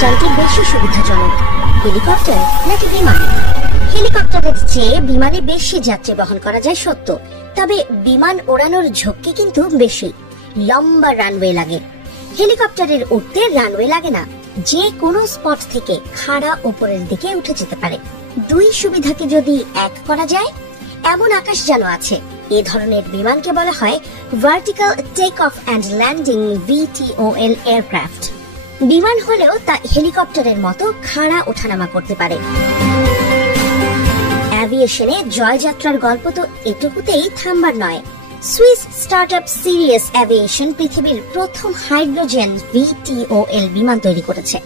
যানটি বেশি সুবিধাজনক, হেলিকপ্টার নাকি বিমান? হেলিকপ্টারের চেয়ে বিমানে বেশি যাত্রী বহন করা যায় সত্য, তবে বিমান ওড়ানোর ঝক্কি কিন্তু বেশি। লম্বা রানওয়ে লাগে। হেলিকপ্টারের উঠতে রানওয়ে লাগে না, যে কোনো স্পট থেকে খাড়া উপরের দিকে উঠে যেতে পারে। দুই সুবিধাকে যদি এক করা যায়, এমন আকাশযান আছে। এ ধরনের বিমানকে বলা হয় vertical take off and landing VTOL aircraft. বিমান হলেও তা হেলিকপ্টারের মতো খাড়া ওঠানামা করতে পারে। অ্যাভিয়েশনে জয়যাত্রার গল্প তো এটুকুতেই থামবার নয়। সুইস স্টার্টআপ সিরিয়াস অ্যাভিয়েশন পৃথিবীর প্রথম হাইড্রোজেন VTOL বিমান তৈরি করেছে।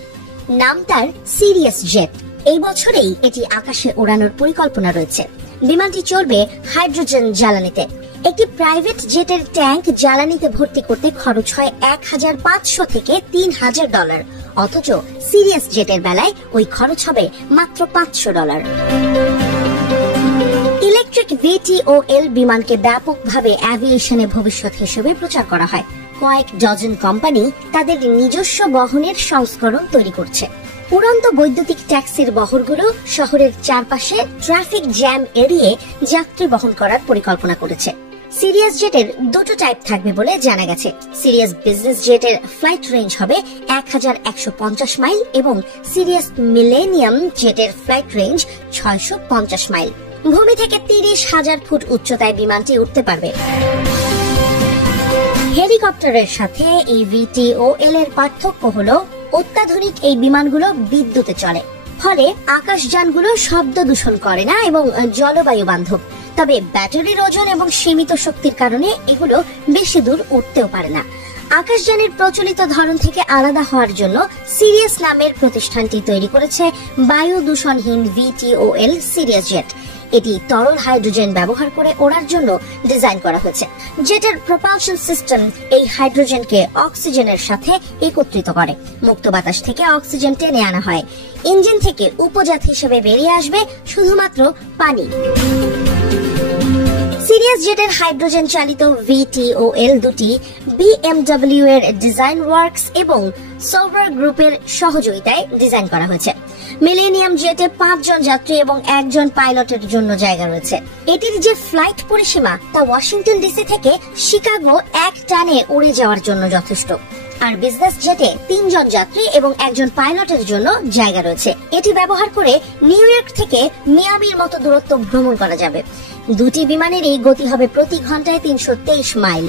নাম তার সিরিয়াস জেট। এই বছরেই এটি আকাশে ওড়ানোর পরিকল্পনা রয়েছে। বিমানটি চলবে হাইড্রোজেন জ্বালানিতে। একটি প্রাইভেট জেটের ট্যাঙ্ক জ্বালানিতে ভর্তি করতে খরচ হয় $1,500 থেকে $3,000, অথচ সিরিয়াস জেটের বেলায় ওই খরচ হবে মাত্র $500। ইলেকট্রিক VTOL বিমানকে ব্যাপকভাবে অ্যাভিয়েশনে ভবিষ্যৎ হিসেবে প্রচার করা হয়। কয়েক ডজন কোম্পানি তাদের নিজস্ব বহনের সংস্করণ তৈরি করছে। উড়ন্ত বৈদ্যুতিক ট্যাক্সির বহরগুলো শহরের চারপাশে ট্রাফিক জ্যাম এড়িয়ে যাত্রী বহন করার পরিকল্পনা করেছে। সিরিয়াস জেটের দুটো টাইপ থাকবে বলে জানা গেছে। সিরিয়াস বিজনেস জেটের ফ্লাইট রেঞ্জ হবে 1150 মাইল এবং সিরিয়াস মিলেনিয়াম জেটের ফ্লাইট রেঞ্জ 650 মাইল। ভূমি থেকে 30,000 ফুট উচ্চতায় বিমানটি উঠতে পারবে। হেলিকপ্টারের সাথে এই VTOL এর পার্থক্য হলো অত্যাধুনিক এই বিমানগুলো বিদ্যুতে চলে, ফলে আকাশযানগুলো শব্দ দূষণ করে না এবং জলবায়ু বান্ধব। তবে ব্যাটারির ওজন এবং সীমিত শক্তির কারণে এগুলো বেশি দূর উঠতেও পারে না। আকাশযানের প্রচলিত ধরন থেকে আলাদা হওয়ার জন্য সিরিয়াস নামের প্রতিষ্ঠানটি তৈরি করেছে বায়ু দূষণহীন VTOL সিরিয়াস জেট। এটি তরল হাইড্রোজেন ব্যবহার করে ওড়ার জন্য ডিজাইন করা হয়েছে। জেটের প্রপালশন সিস্টেম এই হাইড্রোজেনকে অক্সিজেনের সাথে একত্রিত করে। মুক্ত বাতাস থেকে অক্সিজেন টেনে আনা হয়। ইঞ্জিন থেকে উপজাত হিসেবে বেরিয়ে আসবে শুধুমাত্র পানি। সিরিয়াস জেটের হাইড্রোজেন চালিত VTOL দুটি BMW এর ডিজাইন ওয়ার্কস এবং সোভার গ্রুপের সহযোগিতায় ডিজাইন করা হয়েছে। মিলেনিয়াম জেটে 5 জন যাত্রী এবং 1 জন পাইলটের জন্য জায়গা রয়েছে। এটির যে ফ্লাইট পরিসীমা তা ওয়াশিংটন ডিসি থেকে শিকাগো এক টানে উড়ে যাওয়ার জন্য যথেষ্ট। আর বিজনেস জেটে 3 জন যাত্রী এবং 1 জন পাইলটের জন্য জায়গা রয়েছে। এটি ব্যবহার করে নিউ ইয়র্ক থেকে মিয়ামির মতো দূরত্ব ভ্রমণ করা যাবে। দুটি বিমানেরই গতি হবে প্রতি ঘন্টায় 323 মাইল।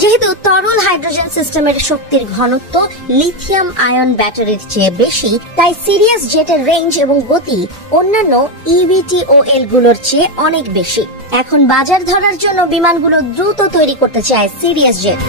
যেহেতু তরল হাইড্রোজেন সিস্টেমের শক্তির ঘনত্ব লিথিয়াম আয়ন ব্যাটারির চেয়ে বেশি, তাই সিরিয়াস জেটের রেঞ্জ এবং গতি অন্যান্য eVTOL গুলোর চেয়ে অনেক বেশি। এখন বাজার ধরার জন্য বিমানগুলো দ্রুত তৈরি করতে চায় সিরিয়াস জেট।